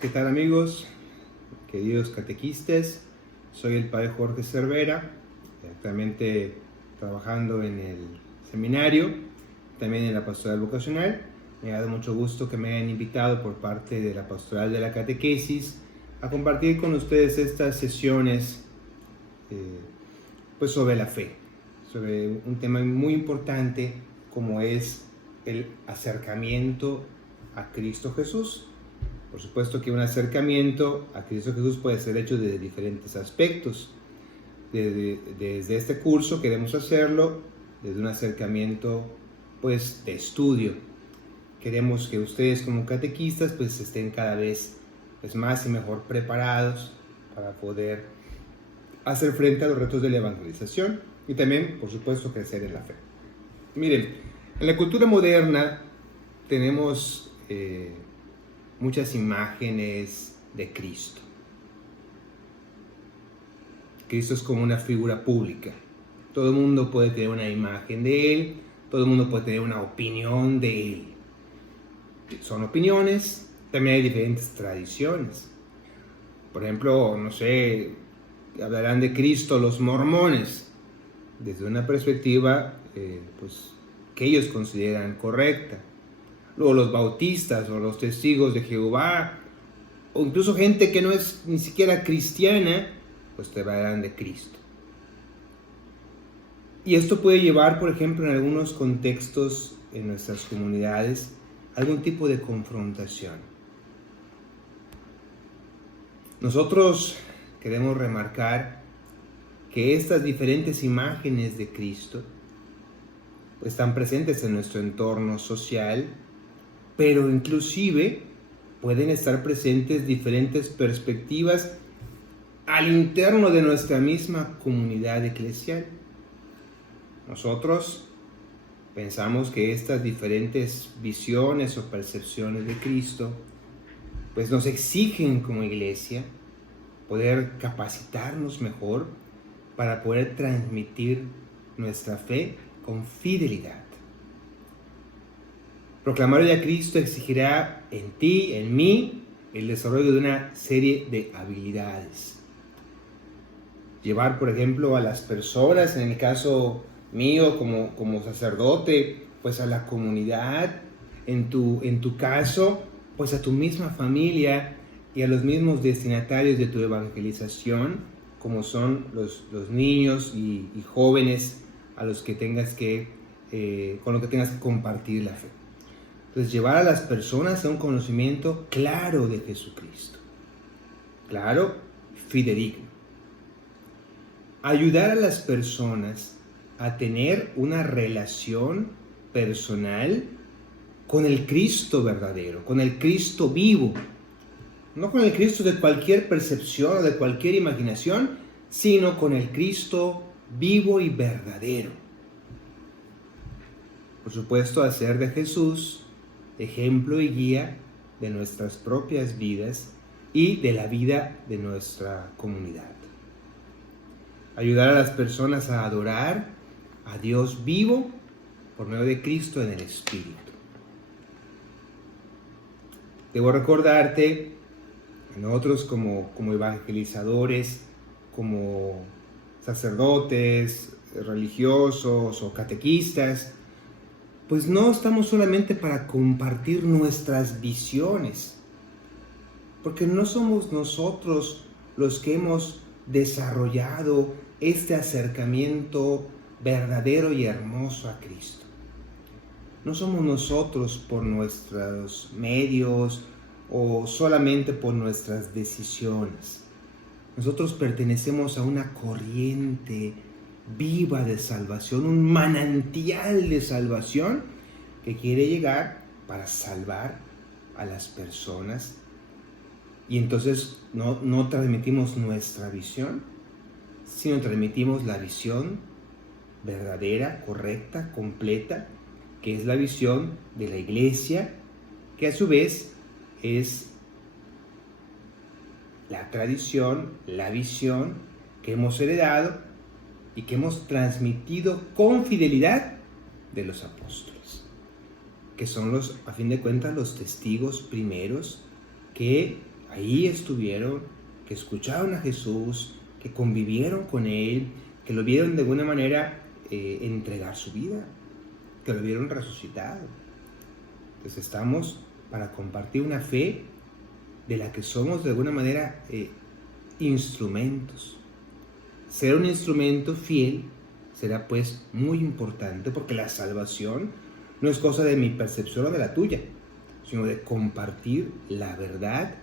¿Qué tal, amigos? Queridos catequistas, soy el padre Jorge Cervera, actualmente trabajando en el seminario, también en la pastoral vocacional. Me ha dado mucho gusto que me hayan invitado por parte de la pastoral de la catequesis a compartir con ustedes estas sesiones pues sobre la fe, sobre un tema muy importante como es el acercamiento a Cristo Jesús. Por supuesto que un acercamiento a Cristo Jesús puede ser hecho desde diferentes aspectos. Desde este curso queremos hacerlo desde un acercamiento pues de estudio. Queremos que ustedes como catequistas pues estén cada vez pues, más y mejor preparados para poder hacer frente a los retos de la evangelización y también, por supuesto, crecer en la fe. Miren, en la cultura moderna tenemos muchas imágenes de Cristo. Cristo es como una figura pública. Todo el mundo puede tener una imagen de Él, todo el mundo puede tener una opinión de Él. Son opiniones, también hay diferentes tradiciones. Por ejemplo, no sé, hablarán de Cristo los mormones desde una perspectiva pues, que ellos consideran correcta. Luego los bautistas o los testigos de Jehová, o incluso gente que no es ni siquiera cristiana, pues te hablarán de Cristo. Y esto puede llevar, por ejemplo, en algunos contextos en nuestras comunidades, algún tipo de confrontación. Nosotros queremos remarcar que estas diferentes imágenes de Cristo pues, están presentes en nuestro entorno social, pero inclusive pueden estar presentes diferentes perspectivas al interno de nuestra misma comunidad eclesial. Nosotros pensamos que estas diferentes visiones o percepciones de Cristo pues nos exigen como iglesia poder capacitarnos mejor para poder transmitir nuestra fe con fidelidad. Proclamar a Cristo exigirá en ti, en mí, el desarrollo de una serie de habilidades. Llevar, por ejemplo, a las personas, en el caso mío como sacerdote, pues a la comunidad, en tu caso, pues a tu misma familia y a los mismos destinatarios de tu evangelización, como son los niños y jóvenes a los que tengas con los que tengas que compartir la fe. Entonces, llevar a las personas a un conocimiento claro de Jesucristo. Claro, fidedigno. Ayudar a las personas a tener una relación personal con el Cristo verdadero, con el Cristo vivo. No con el Cristo de cualquier percepción o de cualquier imaginación, sino con el Cristo vivo y verdadero. Por supuesto, hacer de Jesús ejemplo y guía de nuestras propias vidas y de la vida de nuestra comunidad. Ayudar a las personas a adorar a Dios vivo por medio de Cristo en el Espíritu. Debo recordarte, nosotros como evangelizadores, como sacerdotes, religiosos o catequistas, pues no estamos solamente para compartir nuestras visiones, porque no somos nosotros los que hemos desarrollado este acercamiento verdadero y hermoso a Cristo. No somos nosotros por nuestros medios o solamente por nuestras decisiones. Nosotros pertenecemos a una corriente viva de salvación, un manantial de salvación que quiere llegar para salvar a las personas. Y entonces no transmitimos nuestra visión, sino transmitimos la visión verdadera, correcta, completa, que es la visión de la Iglesia, que a su vez es la tradición, la visión que hemos heredado y que hemos transmitido con fidelidad de los apóstoles, que son a fin de cuentas, los testigos primeros que ahí estuvieron, que escucharon a Jesús, que convivieron con Él, que lo vieron de alguna manera entregar su vida, que lo vieron resucitado. Entonces estamos para compartir una fe de la que somos de alguna manera instrumentos. Ser un instrumento fiel será pues muy importante, porque la salvación no es cosa de mi percepción o de la tuya, sino de compartir la verdad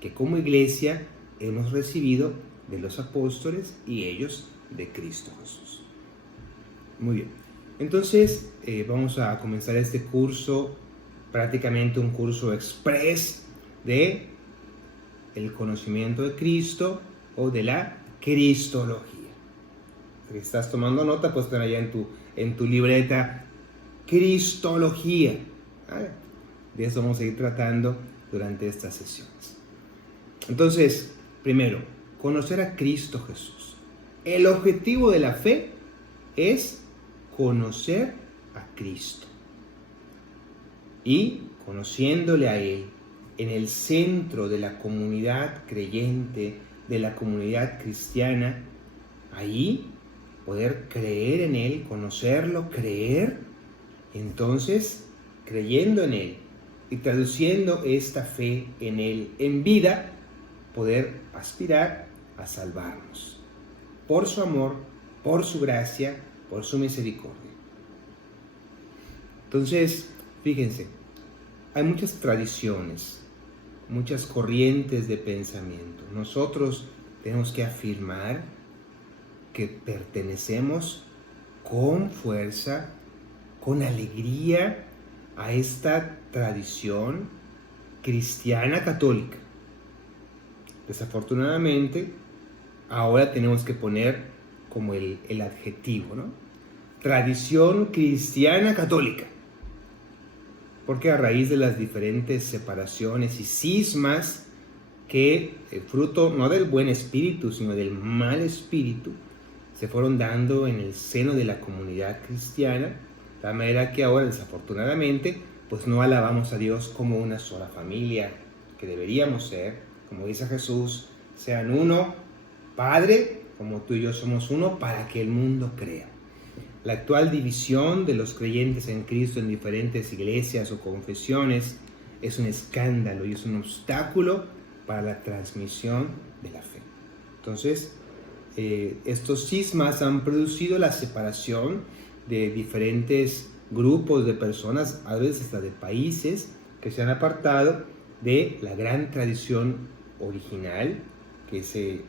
que como iglesia hemos recibido de los apóstoles y ellos de Cristo Jesús. Muy bien, entonces vamos a comenzar este curso, prácticamente un curso express de el conocimiento de Cristo o de la cristología. Si estás tomando nota, pues ten allá en tu libreta cristología. ¿Vale? De eso vamos a ir tratando durante estas sesiones. Entonces, primero, conocer a Cristo Jesús. El objetivo de la fe es conocer a Cristo. Y conociéndole a Él, en el centro de la comunidad creyente, de la comunidad cristiana, ahí poder creer en Él, conocerlo, creer, entonces creyendo en Él y traduciendo esta fe en Él en vida, poder aspirar a salvarnos por su amor, por su gracia, por su misericordia. Entonces, fíjense, hay muchas tradiciones, muchas corrientes de pensamiento. Nosotros tenemos que afirmar que pertenecemos con fuerza, con alegría a esta tradición cristiana católica. Desafortunadamente, ahora tenemos que poner como el adjetivo, ¿no? Tradición cristiana católica. Porque a raíz de las diferentes separaciones y cismas que, fruto no del buen espíritu, sino del mal espíritu, se fueron dando en el seno de la comunidad cristiana, de tal manera que ahora, desafortunadamente, pues no alabamos a Dios como una sola familia, que deberíamos ser, como dice Jesús, sean uno, Padre, como tú y yo somos uno, para que el mundo crea. La actual división de los creyentes en Cristo en diferentes iglesias o confesiones es un escándalo y es un obstáculo para la transmisión de la fe. Entonces, estos cismas han producido la separación de diferentes grupos de personas, a veces hasta de países, que se han apartado de la gran tradición original que se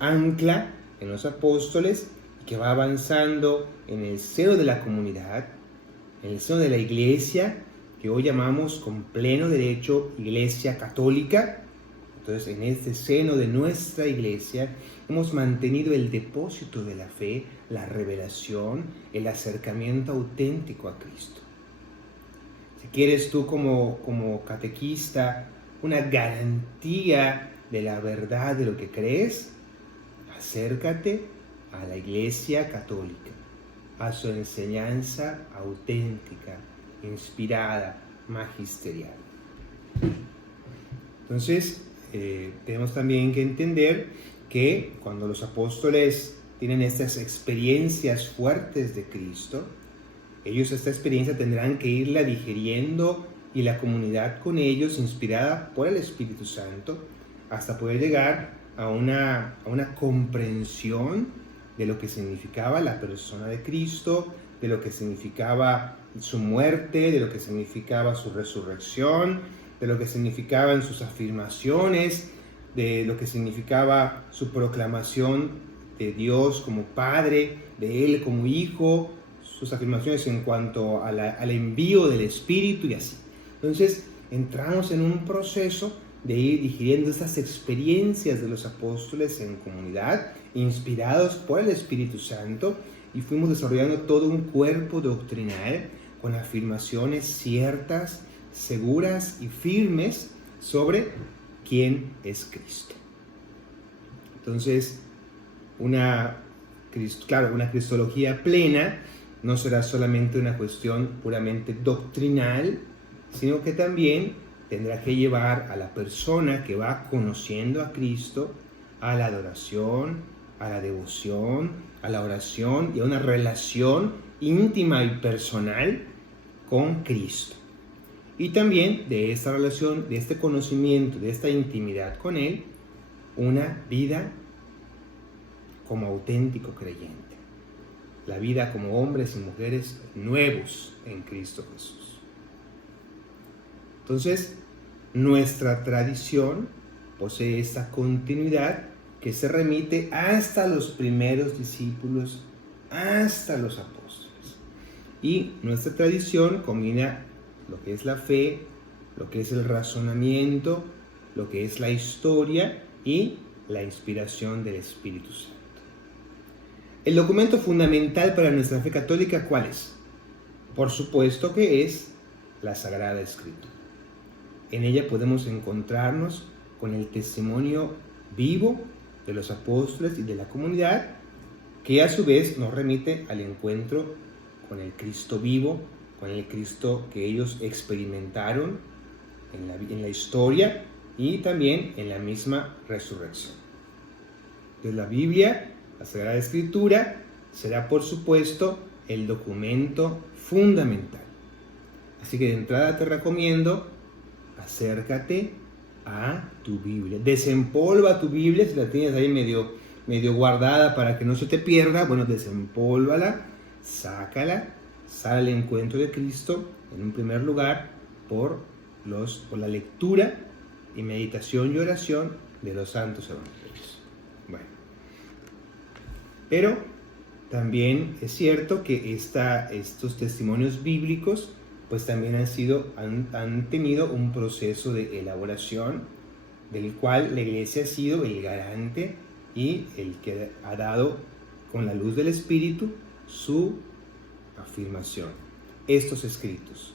ancla en los apóstoles, que va avanzando en el seno de la comunidad, en el seno de la iglesia, que hoy llamamos con pleno derecho Iglesia Católica. Entonces, en este seno de nuestra iglesia hemos mantenido el depósito de la fe, la revelación, el acercamiento auténtico a Cristo. Si quieres tú como catequista una garantía de la verdad de lo que crees, acércate a la Iglesia Católica, a su enseñanza auténtica, inspirada, magisterial. Entonces, tenemos también que entender que cuando los apóstoles tienen estas experiencias fuertes de Cristo, ellos esta experiencia tendrán que irla digiriendo y la comunidad con ellos, inspirada por el Espíritu Santo, hasta poder llegar a una comprensión de lo que significaba la persona de Cristo, de lo que significaba su muerte, de lo que significaba su resurrección, de lo que significaban sus afirmaciones, de lo que significaba su proclamación de Dios como Padre, de Él como Hijo, sus afirmaciones en cuanto al envío del Espíritu y así. Entonces, entramos en un proceso de ir digiriendo estas experiencias de los apóstoles en comunidad, inspirados por el Espíritu Santo, y fuimos desarrollando todo un cuerpo doctrinal con afirmaciones ciertas, seguras y firmes sobre quién es Cristo. Entonces, una cristología plena no será solamente una cuestión puramente doctrinal, sino que también tendrá que llevar a la persona que va conociendo a Cristo a la adoración, a la devoción, a la oración y a una relación íntima y personal con Cristo. Y también de esta relación, de este conocimiento, de esta intimidad con Él, una vida como auténtico creyente. La vida como hombres y mujeres nuevos en Cristo Jesús. Entonces, nuestra tradición posee esta continuidad que se remite hasta los primeros discípulos, hasta los apóstoles. Y nuestra tradición combina lo que es la fe, lo que es el razonamiento, lo que es la historia y la inspiración del Espíritu Santo. El documento fundamental para nuestra fe católica, ¿cuál es? Por supuesto que es la Sagrada Escritura. En ella podemos encontrarnos con el testimonio vivo de los apóstoles y de la comunidad, que a su vez nos remite al encuentro con el Cristo vivo, con el Cristo que ellos experimentaron en la historia y también en la misma resurrección. Entonces la Biblia, la Sagrada Escritura, será por supuesto el documento fundamental. Así que de entrada te recomiendo, acércate a tu Biblia. Desempolva tu Biblia, si la tienes ahí medio guardada para que no se te pierda, bueno, desempólvala, sácala, sal al encuentro de Cristo, en un primer lugar, por la lectura y meditación y oración de los santos evangelios. Bueno, pero también es cierto que estos testimonios bíblicos pues también han tenido un proceso de elaboración del cual la Iglesia ha sido el garante y el que ha dado con la luz del Espíritu su afirmación. Estos escritos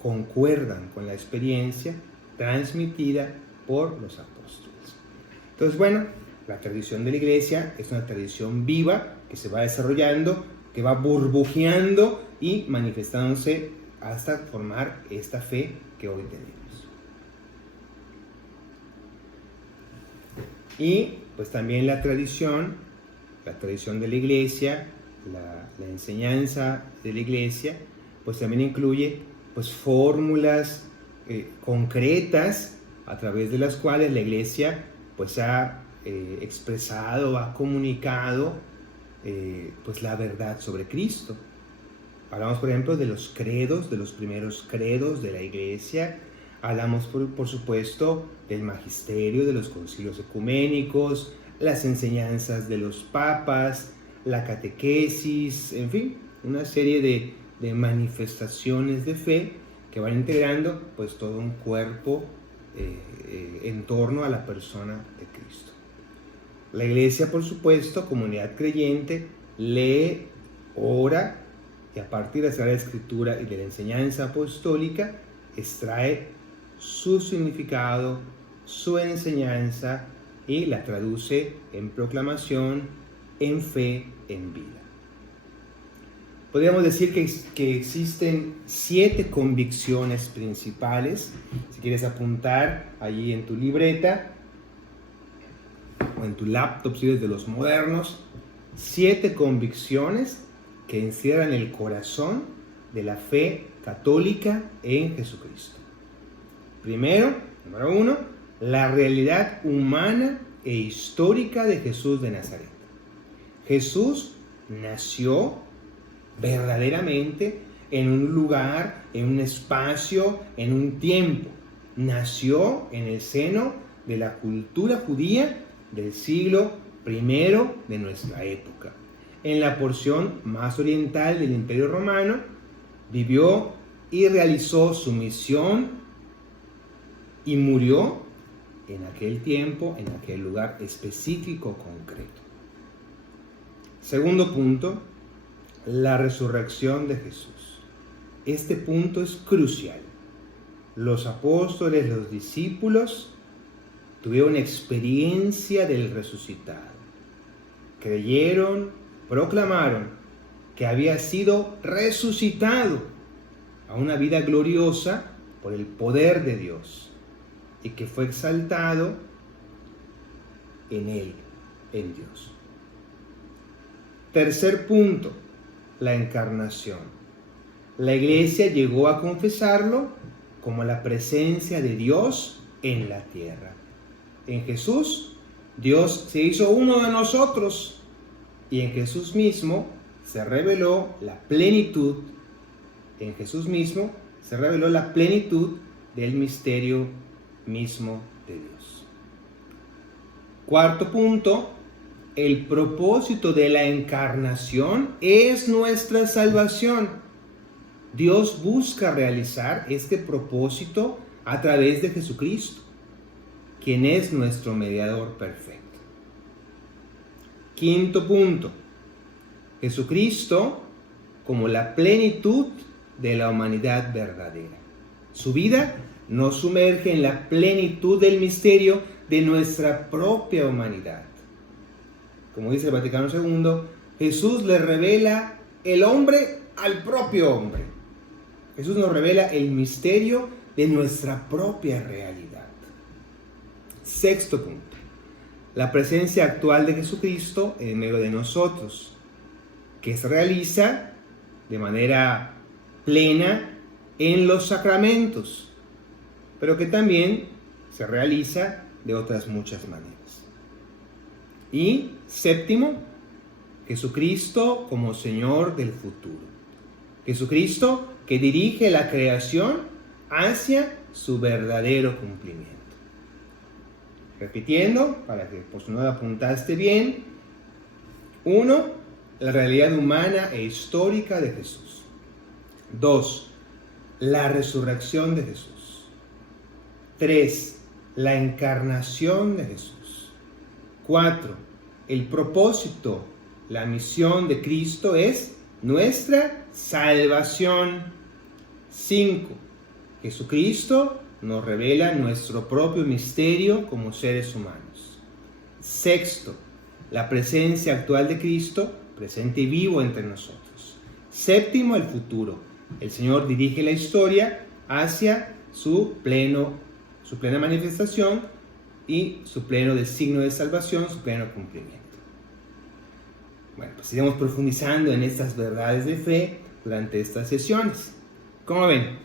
concuerdan con la experiencia transmitida por los apóstoles. Entonces, bueno, la tradición de la Iglesia es una tradición viva que se va desarrollando, que va burbujeando y manifestándose hasta formar esta fe que hoy tenemos. Y pues también la tradición de la Iglesia, la enseñanza de la Iglesia, pues también incluye pues fórmulas concretas a través de las cuales la Iglesia pues ha expresado, ha comunicado pues la verdad sobre Cristo. Hablamos, por ejemplo, de los credos, de los primeros credos de la Iglesia. Hablamos, por supuesto, del magisterio, de los concilios ecuménicos, las enseñanzas de los papas, la catequesis, en fin, una serie de manifestaciones de fe que van integrando pues todo un cuerpo en torno a la persona de Cristo. La Iglesia, por supuesto, comunidad creyente, lee, ora, y a partir de la Sagrada Escritura y de la enseñanza apostólica, extrae su significado, su enseñanza y la traduce en proclamación, en fe, en vida. Podríamos decir que existen 7 convicciones principales. Si quieres apuntar allí en tu libreta o en tu laptop, si eres de los modernos, 7 convicciones que encierran el corazón de la fe católica en Jesucristo. Primero, número 1, la realidad humana e histórica de Jesús de Nazaret. Jesús nació verdaderamente en un lugar, en un espacio, en un tiempo. Nació en el seno de la cultura judía del siglo I de nuestra época. En la porción más oriental del Imperio Romano, vivió y realizó su misión y murió en aquel tiempo, en aquel lugar específico, concreto. Segundo punto, la resurrección de Jesús. Este punto es crucial. Los apóstoles, los discípulos, tuvieron experiencia del resucitado. Creyeron, proclamaron que había sido resucitado a una vida gloriosa por el poder de Dios y que fue exaltado en Él, en Dios. Tercer punto, la encarnación. La Iglesia llegó a confesarlo como la presencia de Dios en la tierra. En Jesús, Dios se hizo uno de nosotros y en Jesús mismo se reveló la plenitud. En Jesús mismo se reveló la plenitud del misterio mismo de Dios. Cuarto punto, el propósito de la encarnación es nuestra salvación. Dios busca realizar este propósito a través de Jesucristo, quien es nuestro mediador perfecto. Quinto punto, Jesucristo como la plenitud de la humanidad verdadera. Su vida nos sumerge en la plenitud del misterio de nuestra propia humanidad. Como dice el Vaticano II, Jesús le revela el hombre al propio hombre. Jesús nos revela el misterio de nuestra propia realidad. Sexto punto, la presencia actual de Jesucristo en medio de nosotros, que se realiza de manera plena en los sacramentos, pero que también se realiza de otras muchas maneras. Y séptimo, Jesucristo como Señor del futuro. Jesucristo que dirige la creación hacia su verdadero cumplimiento. Repitiendo, para que por si no lo apuntaste bien. 1. La realidad humana e histórica de Jesús. 2. La resurrección de Jesús. 3. La encarnación de Jesús. 4. El propósito, la misión de Cristo es nuestra salvación. 5. Jesucristo nos revela nuestro propio misterio como seres humanos. 6. La presencia actual de Cristo, presente y vivo entre nosotros. 7. El futuro. El Señor dirige la historia hacia su plena manifestación y su pleno designio de salvación, su pleno cumplimiento. Bueno, pues iremos profundizando en estas verdades de fe durante estas sesiones. ¿Cómo ven?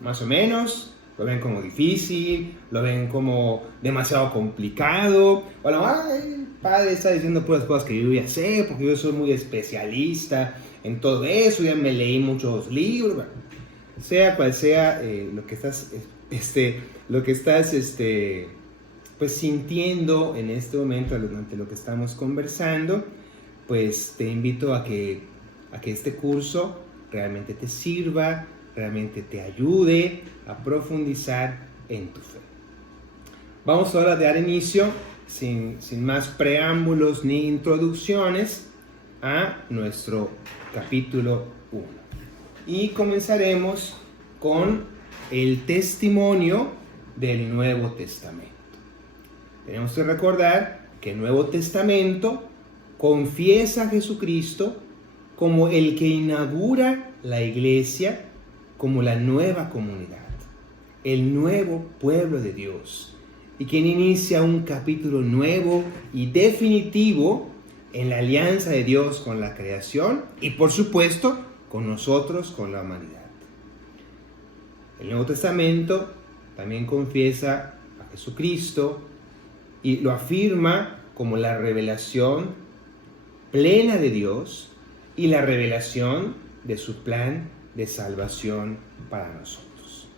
Más o menos. ¿Lo ven como difícil? ¿Lo ven como demasiado complicado? O el padre está diciendo puras cosas que yo ya sé, porque yo soy muy especialista en todo eso, ya me leí muchos libros. Bueno, sea cual sea lo que estás pues sintiendo en este momento durante lo que estamos conversando, pues te invito a que este curso realmente te sirva, realmente te ayude a profundizar en tu fe. Vamos ahora a dar inicio, sin más preámbulos ni introducciones, a nuestro capítulo 1. Y comenzaremos con el testimonio del Nuevo Testamento. Tenemos que recordar que el Nuevo Testamento confiesa a Jesucristo como el que inaugura la iglesia, como la nueva comunidad, el nuevo pueblo de Dios, y quien inicia un capítulo nuevo y definitivo en la alianza de Dios con la creación y, por supuesto, con nosotros, con la humanidad. El Nuevo Testamento también confiesa a Jesucristo y lo afirma como la revelación plena de Dios y la revelación de su plan de salvación para nosotros.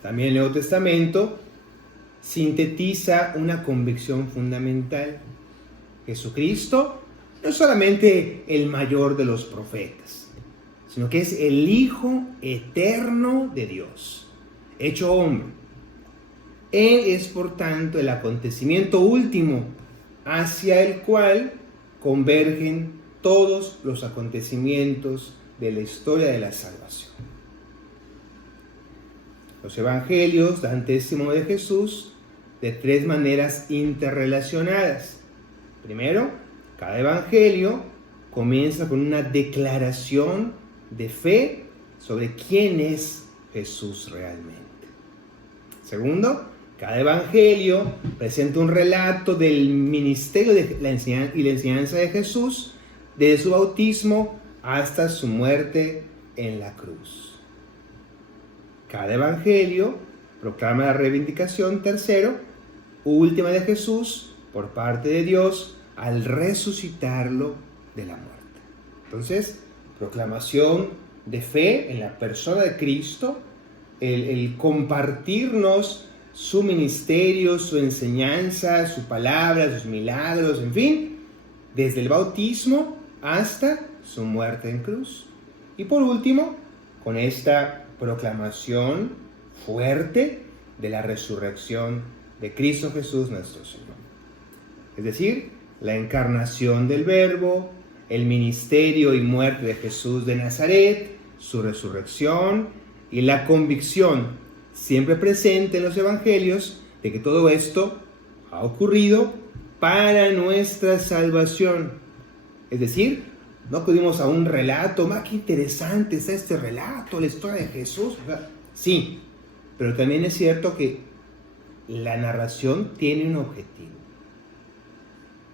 También el Nuevo Testamento sintetiza una convicción fundamental. Jesucristo no es solamente el mayor de los profetas, sino que es el Hijo eterno de Dios, hecho hombre. Él es, por tanto, el acontecimiento último hacia el cual convergen todos los acontecimientos de la historia de la salvación. Los evangelios dan testimonio de Jesús de tres maneras interrelacionadas. Primero, cada evangelio comienza con una declaración de fe sobre quién es Jesús realmente. Segundo, cada evangelio presenta un relato del ministerio y la enseñanza de Jesús desde su bautismo hasta su muerte en la cruz. Cada evangelio proclama la reivindicación, tercero, última de Jesús por parte de Dios al resucitarlo de la muerte. Entonces, proclamación de fe en la persona de Cristo, el compartirnos su ministerio, su enseñanza, su palabra, sus milagros, en fin, desde el bautismo hasta su muerte en cruz. Y por último, con esta proclamación fuerte de la resurrección de Cristo Jesús nuestro Señor. Es decir, la encarnación del Verbo, el ministerio y muerte de Jesús de Nazaret, su resurrección y la convicción siempre presente en los evangelios de que todo esto ha ocurrido para nuestra salvación. Es decir, no acudimos a un relato, qué interesante está este relato, la historia de Jesús. Sí, pero también es cierto que la narración tiene un objetivo.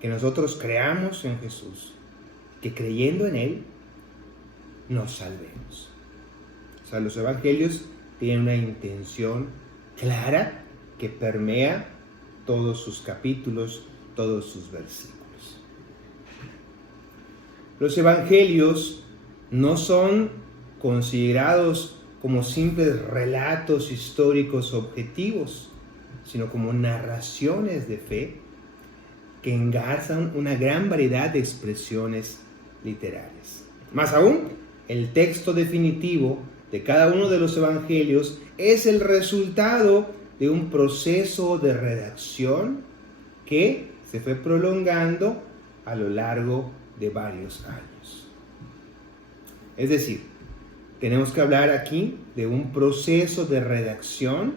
Que nosotros creamos en Jesús, que creyendo en Él nos salvemos. O sea, los evangelios tienen una intención clara que permea todos sus capítulos, todos sus versículos. Los evangelios no son considerados como simples relatos históricos objetivos, sino como narraciones de fe que engarzan una gran variedad de expresiones literarias. Más aún, el texto definitivo de cada uno de los evangelios es el resultado de un proceso de redacción que se fue prolongando a lo largo de varios años. Es decir, tenemos que hablar aquí de un proceso de redacción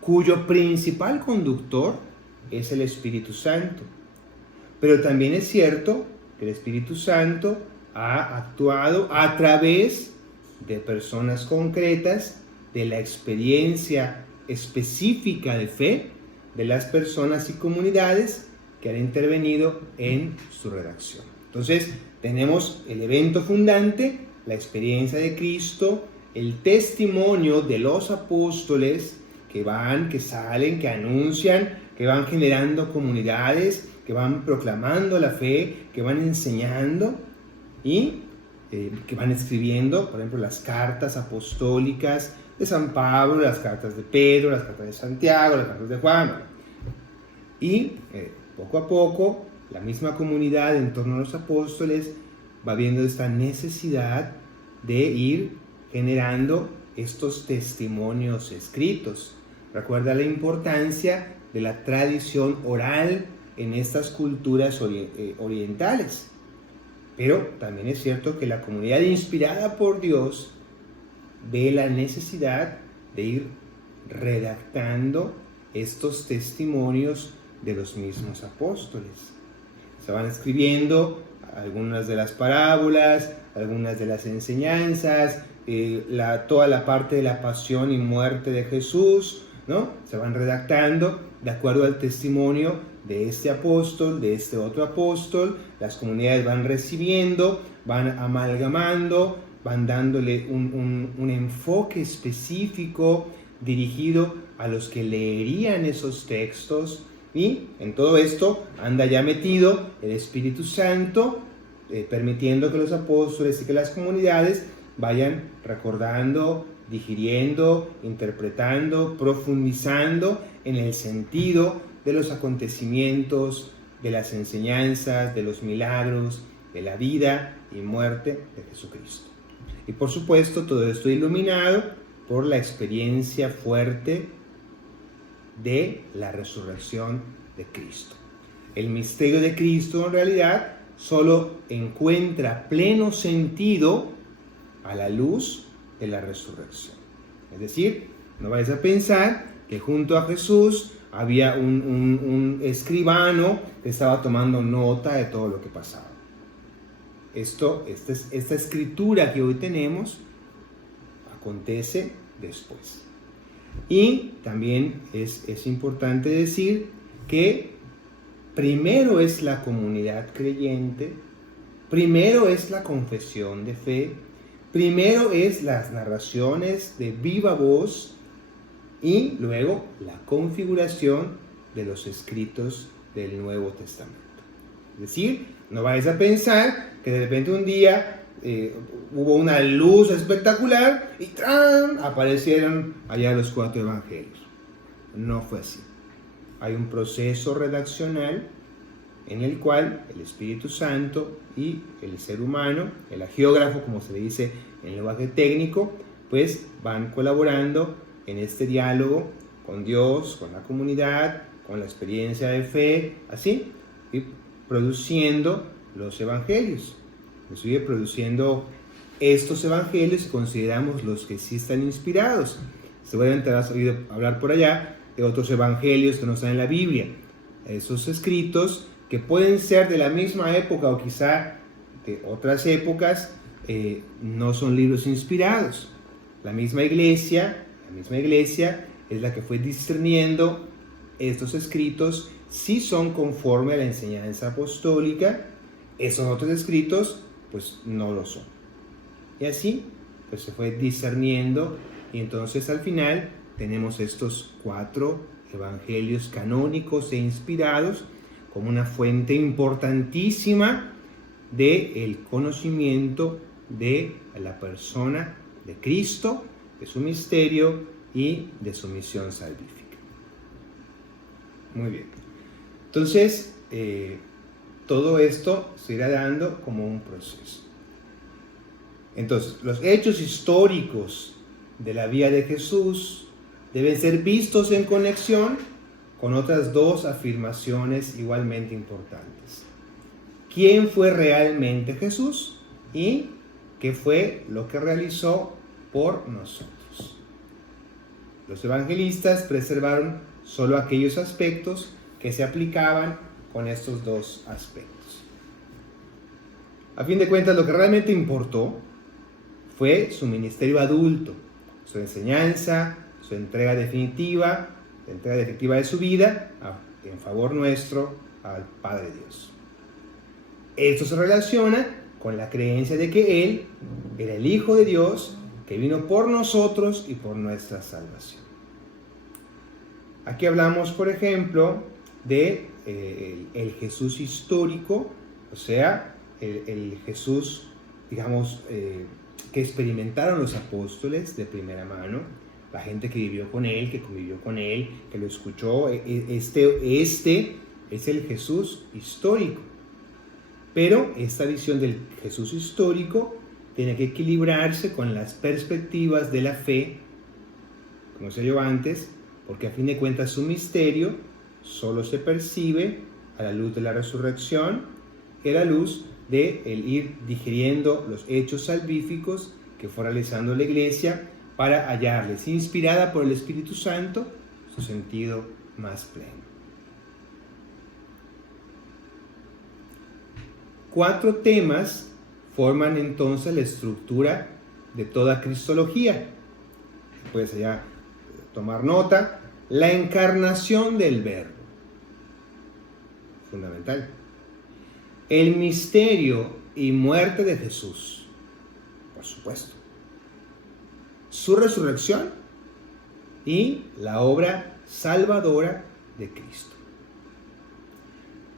cuyo principal conductor es el Espíritu Santo. Pero también es cierto que el Espíritu Santo ha actuado a través de personas concretas, de la experiencia específica de fe de las personas y comunidades que han intervenido en su redacción. Entonces, tenemos el evento fundante, la experiencia de Cristo, el testimonio de los apóstoles que van, que salen, que anuncian, que van generando comunidades, que van proclamando la fe, que van enseñando y que van escribiendo, por ejemplo, las cartas apostólicas de San Pablo, las cartas de Pedro, las cartas de Santiago, las cartas de Juan. Y poco a poco, la misma comunidad en torno a los apóstoles va viendo esta necesidad de ir generando estos testimonios escritos. Recuerda la importancia de la tradición oral en estas culturas orientales. Pero también es cierto que la comunidad inspirada por Dios ve la necesidad de ir redactando estos testimonios de los mismos apóstoles. Se van escribiendo algunas de las parábolas, algunas de las enseñanzas, toda la parte de la pasión y muerte de Jesús, ¿no? Se van redactando de acuerdo al testimonio de este apóstol, de este otro apóstol. Las comunidades van recibiendo, van amalgamando, van dándole un enfoque específico dirigido a los que leerían esos textos. Y en todo esto anda ya metido el Espíritu Santo, permitiendo que los apóstoles y que las comunidades vayan recordando, digiriendo, interpretando, profundizando en el sentido de los acontecimientos, de las enseñanzas, de los milagros, de la vida y muerte de Jesucristo. Y por supuesto, todo esto iluminado por la experiencia fuerte de la resurrección de Cristo. El misterio de Cristo en realidad solo encuentra pleno sentido a la luz de la resurrección. Es decir, no vais a pensar que junto a Jesús había un escribano que estaba tomando nota de todo lo que pasaba. Esta escritura que hoy tenemos acontece después. Y también es importante decir que primero es la comunidad creyente, primero es la confesión de fe, primero es las narraciones de viva voz y luego la configuración de los escritos del Nuevo Testamento. Es decir, no vayas a pensar que de repente un día hubo una luz espectacular y ¡tran!, aparecieron allá los 4 evangelios. No fue así. Hay un proceso redaccional en el cual el Espíritu Santo y el ser humano, el agiógrafo, como se le dice en lenguaje técnico, pues van colaborando en este diálogo con Dios, con la comunidad, con la experiencia de fe, así, y produciendo los evangelios. Inclusive produciendo estos evangelios, consideramos los que sí están inspirados. Seguramente has oído hablar por allá de otros evangelios que no están en la Biblia. Esos escritos que pueden ser de la misma época o quizá de otras épocas, no son libros inspirados. La misma iglesia es la que fue discerniendo estos escritos si son conforme a la enseñanza apostólica. Esos otros escritos pues no lo son. Y así pues se fue discerniendo y entonces al final tenemos estos 4 evangelios canónicos e inspirados como una fuente importantísima del conocimiento de la persona de Cristo, de su misterio y de su misión salvífica. Muy bien. Entonces, todo esto se irá dando como un proceso. Entonces, los hechos históricos de la vida de Jesús deben ser vistos en conexión con otras 2 afirmaciones igualmente importantes. ¿Quién fue realmente Jesús? ¿Y qué fue lo que realizó por nosotros? Los evangelistas preservaron solo aquellos aspectos que se aplicaban con estos 2 aspectos. A fin de cuentas, lo que realmente importó fue su ministerio adulto, su enseñanza, su entrega definitiva de su vida en favor nuestro al Padre Dios. Esto se relaciona con la creencia de que Él era el Hijo de Dios que vino por nosotros y por nuestra salvación. Aquí hablamos, por ejemplo, de el Jesús histórico, o sea, el Jesús, digamos, que experimentaron los apóstoles de primera mano, la gente que vivió con Él, que convivió con Él, que lo escuchó. Este es el Jesús histórico. Pero esta visión del Jesús histórico tiene que equilibrarse con las perspectivas de la fe, como decía yo antes, porque a fin de cuentas su misterio solo se percibe a la luz de la resurrección y a la luz de el ir digiriendo los hechos salvíficos que fue realizando la Iglesia para hallarles, inspirada por el Espíritu Santo, su sentido más pleno. 4 temas forman entonces la estructura de toda cristología. Puedes ya tomar nota. La encarnación del Verbo, fundamental. El misterio y muerte de Jesús, por supuesto. Su resurrección y la obra salvadora de Cristo.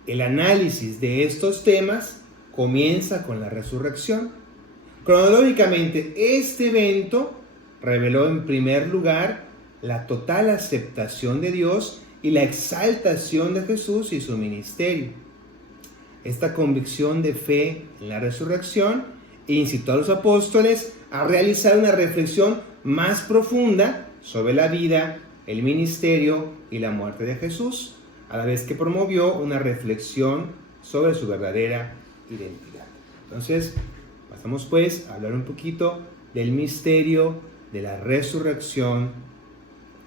El análisis de estos temas comienza con la resurrección. Cronológicamente, este evento reveló en primer lugar la total aceptación de Dios y la exaltación de Jesús y su ministerio. Esta convicción de fe en la resurrección incitó a los apóstoles a realizar una reflexión más profunda sobre la vida, el ministerio y la muerte de Jesús, a la vez que promovió una reflexión sobre su verdadera identidad. Entonces, pasamos pues a hablar un poquito del misterio de la resurrección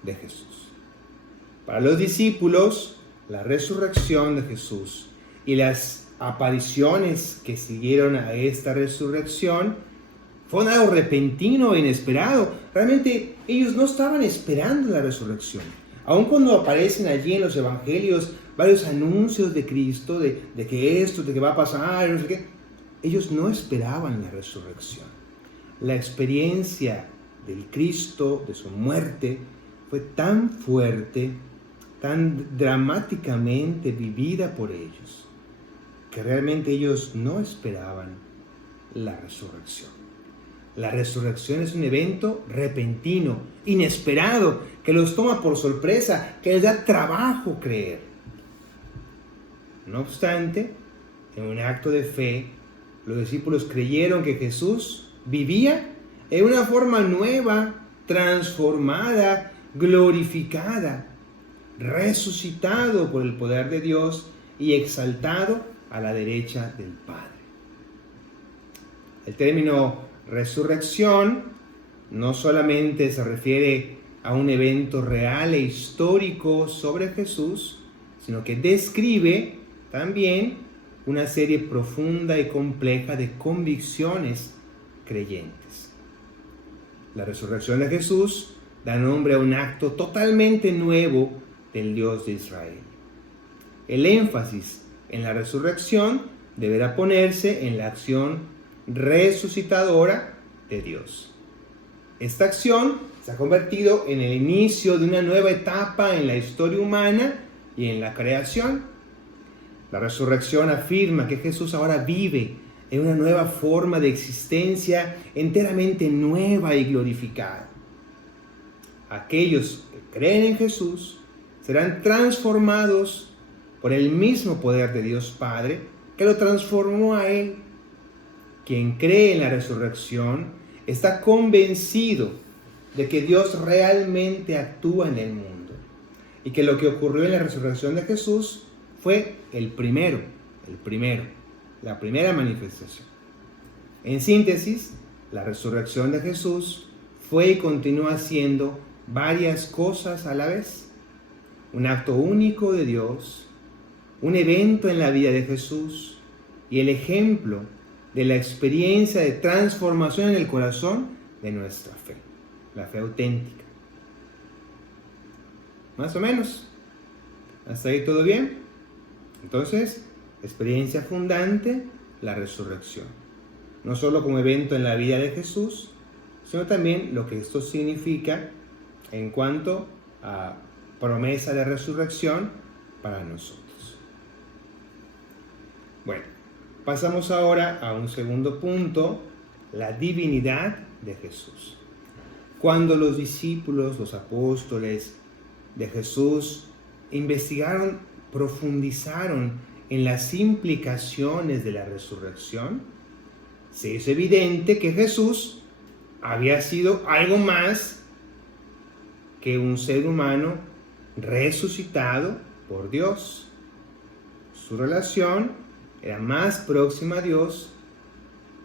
de Jesús. Para los discípulos, la resurrección de Jesús y las apariciones que siguieron a esta resurrección Fue algo repentino e inesperado. Realmente ellos no estaban esperando la resurrección. Aun cuando aparecen allí en los evangelios varios anuncios de Cristo, de que esto, de que va a pasar, no sé qué, ellos no esperaban la resurrección. La experiencia del Cristo, de su muerte, fue tan fuerte, tan dramáticamente vivida por ellos, que realmente ellos no esperaban la resurrección. La resurrección es un evento repentino, inesperado, que los toma por sorpresa, que les da trabajo creer. No obstante, en un acto de fe, los discípulos creyeron que Jesús vivía en una forma nueva, transformada, glorificada, resucitado por el poder de Dios y exaltado a la derecha del Padre. El término resurrección no solamente se refiere a un evento real e histórico sobre Jesús, sino que describe también una serie profunda y compleja de convicciones creyentes. La resurrección de Jesús da nombre a un acto totalmente nuevo del Dios de Israel. El énfasis en la resurrección deberá ponerse en la acción resucitadora de Dios. Esta acción se ha convertido en el inicio de una nueva etapa en la historia humana y en la creación. La resurrección afirma que Jesús ahora vive en una nueva forma de existencia enteramente nueva y glorificada. Aquellos que creen en Jesús serán transformados por el mismo poder de Dios Padre que lo transformó a Él. Quien cree en la resurrección está convencido de que Dios realmente actúa en el mundo y que lo que ocurrió en la resurrección de Jesús fue la primera manifestación. En síntesis, la resurrección de Jesús fue y continúa siendo varias cosas a la vez. Un acto único de Dios, un evento en la vida de Jesús y el ejemplo de la experiencia de transformación en el corazón de nuestra fe, la fe auténtica. Más o menos. ¿Hasta ahí todo bien? Entonces, experiencia fundante, la resurrección. No solo como evento en la vida de Jesús, sino también lo que esto significa en cuanto a promesa de resurrección para nosotros. Bueno, pasamos ahora a un segundo punto, la divinidad de Jesús. Cuando los discípulos, los apóstoles de Jesús investigaron, profundizaron en las implicaciones de la resurrección, se hizo evidente que Jesús había sido algo más que un ser humano resucitado por Dios. Su relación era más próxima a Dios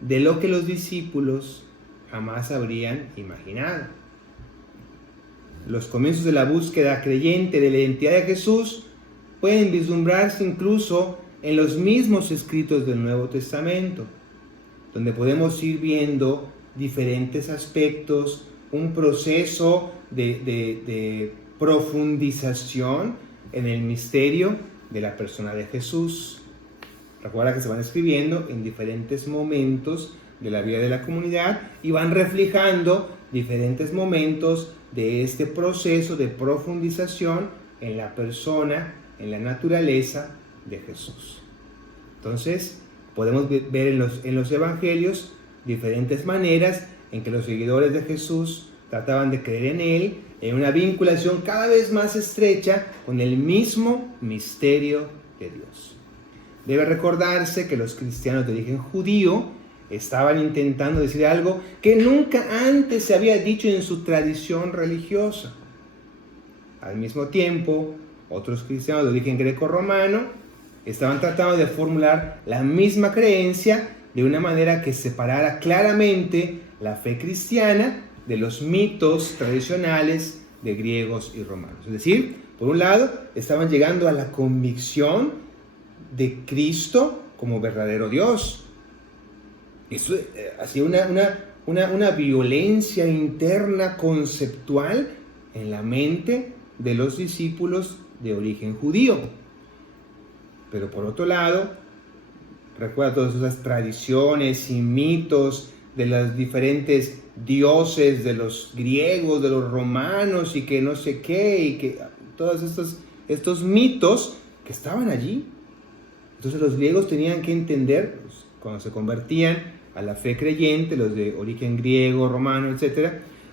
de lo que los discípulos jamás habrían imaginado. Los comienzos de la búsqueda creyente de la identidad de Jesús pueden vislumbrarse incluso en los mismos escritos del Nuevo Testamento, donde podemos ir viendo diferentes aspectos, un proceso de profundización en el misterio de la persona de Jesús. Recuerda que se van escribiendo en diferentes momentos de la vida de la comunidad y van reflejando diferentes momentos de este proceso de profundización en la persona, en la naturaleza de Jesús. Entonces, podemos ver en los evangelios diferentes maneras en que los seguidores de Jesús trataban de creer en Él, en una vinculación cada vez más estrecha con el mismo misterio de Dios. Debe recordarse que los cristianos de origen judío estaban intentando decir algo que nunca antes se había dicho en su tradición religiosa. Al mismo tiempo, otros cristianos de origen greco-romano estaban tratando de formular la misma creencia de una manera que separara claramente la fe cristiana de los mitos tradicionales de griegos y romanos. Es decir, por un lado, estaban llegando a la convicción de Cristo como verdadero Dios. Eso hacía una una violencia interna conceptual en la mente de los discípulos de origen judío. Pero por otro lado, recuerda todas esas tradiciones y mitos de los diferentes dioses, de los griegos, de los romanos y que no sé qué, y que todos estos mitos que estaban allí. Entonces los griegos tenían que entender, pues, cuando se convertían a la fe creyente, los de origen griego, romano, etc.,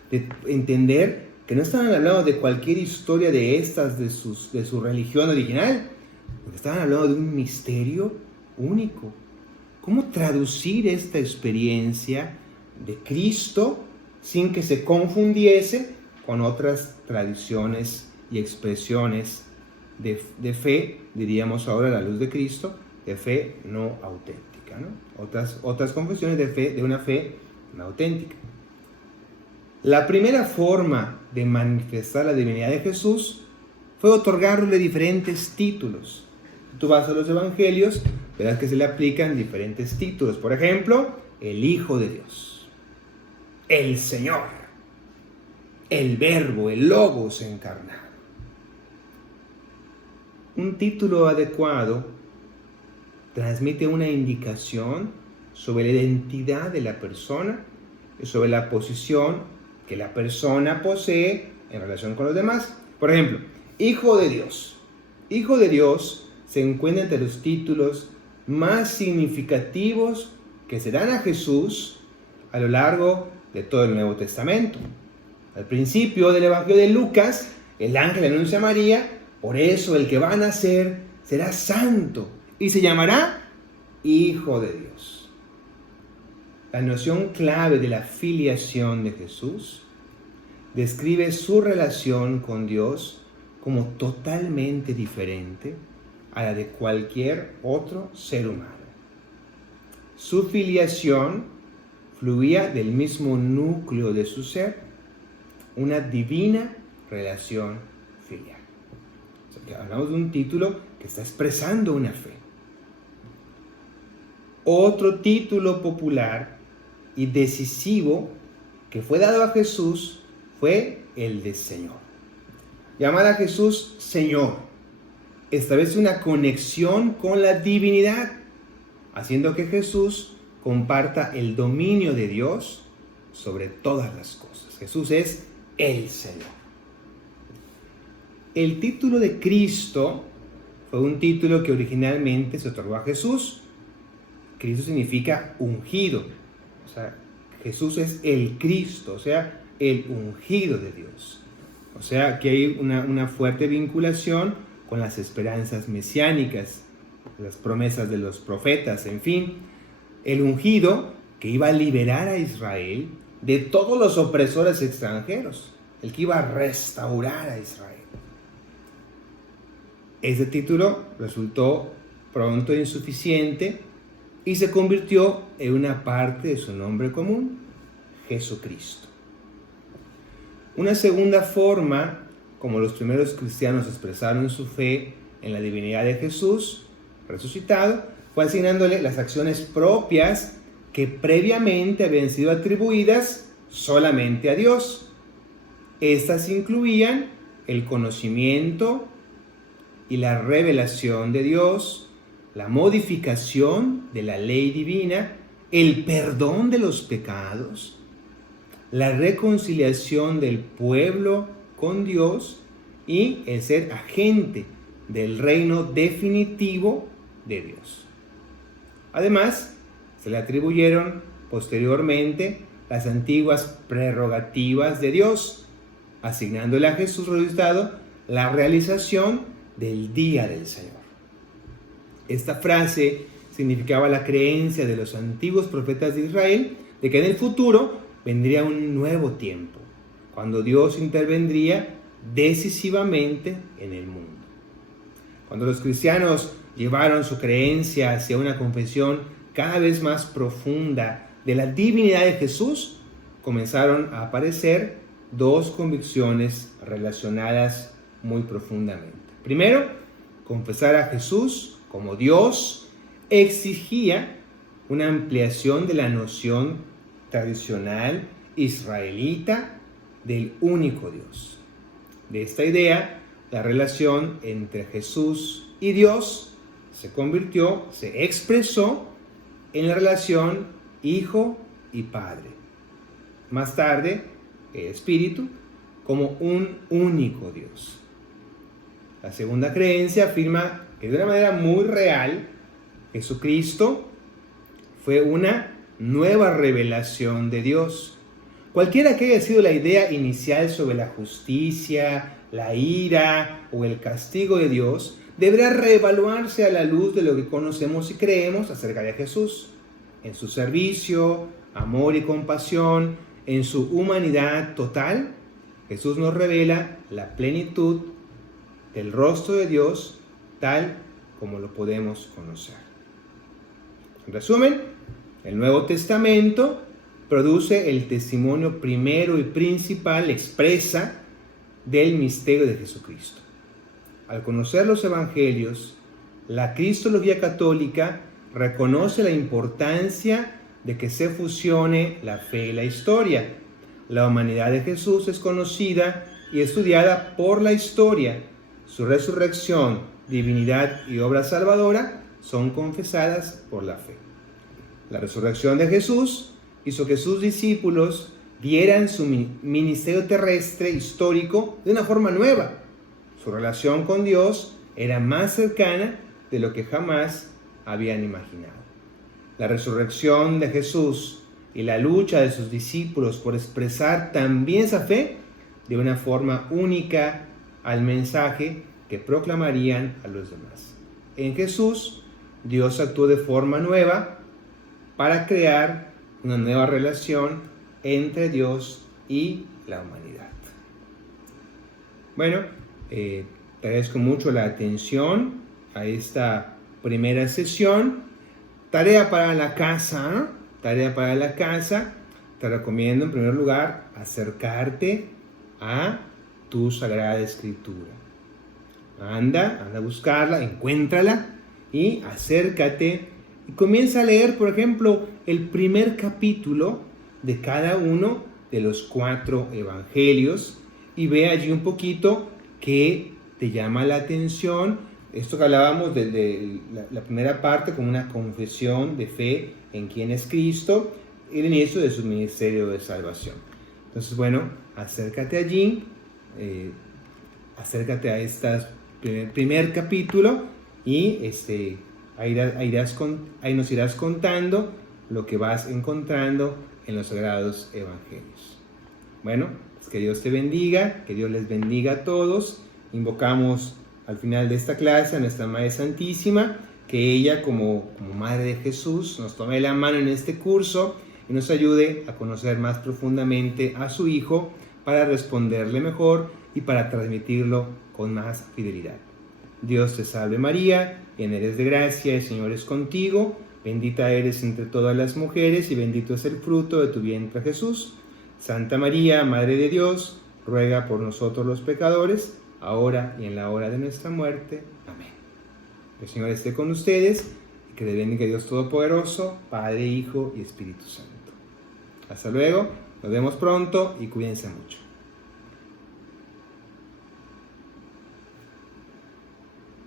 de entender que no estaban hablando de cualquier historia de estas, de su religión original, porque estaban hablando de un misterio único. ¿Cómo traducir esta experiencia de Cristo sin que se confundiese con otras tradiciones y expresiones de fe, diríamos ahora a la luz de Cristo, de fe no auténtica, ¿no? Otras confesiones de fe, de una fe no auténtica. La primera forma de manifestar la divinidad de Jesús fue otorgarle diferentes títulos. Tú vas a los evangelios, verás que se le aplican diferentes títulos. Por ejemplo, el Hijo de Dios, el Señor, el Verbo, el Logos encarnado. Un título adecuado transmite una indicación sobre la identidad de la persona y sobre la posición que la persona posee en relación con los demás. Por ejemplo, Hijo de Dios. Hijo de Dios se encuentra entre los títulos más significativos que se dan a Jesús a lo largo de todo el Nuevo Testamento. Al principio del Evangelio de Lucas, el ángel anuncia a María: por eso el que va a nacer será santo y se llamará Hijo de Dios. La noción clave de la filiación de Jesús describe su relación con Dios como totalmente diferente a la de cualquier otro ser humano. Su filiación fluía del mismo núcleo de su ser, una divina relación filial. O sea, que hablamos de un título que está expresando una fe. Otro título popular y decisivo que fue dado a Jesús fue el de Señor. Llamar a Jesús Señor establece una conexión con la divinidad, haciendo que Jesús comparta el dominio de Dios sobre todas las cosas. Jesús es el Señor. El título de Cristo fue un título que originalmente se otorgó a Jesús. Cristo significa ungido. O sea, Jesús es el Cristo, o sea, el ungido de Dios. O sea, que hay una fuerte vinculación con las esperanzas mesiánicas, las promesas de los profetas, en fin. El ungido que iba a liberar a Israel de todos los opresores extranjeros, el que iba a restaurar a Israel. Ese título resultó pronto insuficiente y se convirtió en una parte de su nombre común, Jesucristo. Una segunda forma, como los primeros cristianos expresaron su fe en la divinidad de Jesús resucitado, fue asignándole las acciones propias que previamente habían sido atribuidas solamente a Dios. Estas incluían el conocimiento y la revelación de Dios, la modificación de la ley divina, el perdón de los pecados, la reconciliación del pueblo con Dios y el ser agente del reino definitivo de Dios. Además, se le atribuyeron posteriormente las antiguas prerrogativas de Dios, asignándole a Jesús resucitado la realización del día del Señor. Esta frase significaba la creencia de los antiguos profetas de Israel de que en el futuro vendría un nuevo tiempo, cuando Dios intervendría decisivamente en el mundo. Cuando los cristianos llevaron su creencia hacia una confesión cada vez más profunda de la divinidad de Jesús, comenzaron a aparecer dos convicciones relacionadas muy profundamente. Primero, confesar a Jesús como Dios exigía una ampliación de la noción tradicional israelita del único Dios. De esta idea, la relación entre Jesús y Dios se expresó en la relación hijo y padre. Más tarde, el Espíritu como un único Dios. La segunda creencia afirma que de una manera muy real, Jesucristo fue una nueva revelación de Dios. Cualquiera que haya sido la idea inicial sobre la justicia, la ira o el castigo de Dios, deberá reevaluarse a la luz de lo que conocemos y creemos acerca de Jesús, en su servicio, amor y compasión, en su humanidad total. Jesús nos revela la plenitud del rostro de Dios tal como lo podemos conocer. En resumen, el Nuevo Testamento produce el testimonio primero y principal, expresa, del misterio de Jesucristo. Al conocer los evangelios, la cristología católica reconoce la importancia de que se fusione la fe y la historia. La humanidad de Jesús es conocida y estudiada por la historia. Su resurrección, divinidad y obra salvadora son confesadas por la fe. La resurrección de Jesús hizo que sus discípulos vieran su ministerio terrestre histórico de una forma nueva. Su relación con Dios era más cercana de lo que jamás habían imaginado. La resurrección de Jesús y la lucha de sus discípulos por expresar también esa fe de una forma única al mensaje que proclamarían a los demás. En Jesús, Dios actuó de forma nueva para crear una nueva relación entre Dios y la humanidad. Bueno, te agradezco mucho la atención a esta primera sesión. Tarea para la casa, te recomiendo en primer lugar acercarte a tu Sagrada Escritura. Anda a buscarla, encuéntrala y acércate y comienza a leer, por ejemplo, el primer capítulo de cada uno de los 4 evangelios y ve allí un poquito qué te llama la atención. Esto que hablábamos de la primera parte como una confesión de fe en quién es Cristo, el inicio de su ministerio de salvación. Entonces, bueno, acércate allí, acércate a este primer capítulo y ahí nos irás contando lo que vas encontrando en los sagrados evangelios. Bueno, pues que Dios te bendiga, que Dios les bendiga a todos. Invocamos al final de esta clase a nuestra Madre Santísima, que ella como Madre de Jesús nos tome la mano en este curso y nos ayude a conocer más profundamente a su Hijo para responderle mejor y para transmitirlo con más fidelidad. Dios te salve María, llena eres de gracia, el Señor es contigo, bendita eres entre todas las mujeres y bendito es el fruto de tu vientre Jesús. Santa María, Madre de Dios, ruega por nosotros los pecadores, ahora y en la hora de nuestra muerte. Amén. El Señor esté con ustedes y que les bendiga Dios Todopoderoso, Padre, Hijo y Espíritu Santo. Hasta luego, nos vemos pronto y cuídense mucho.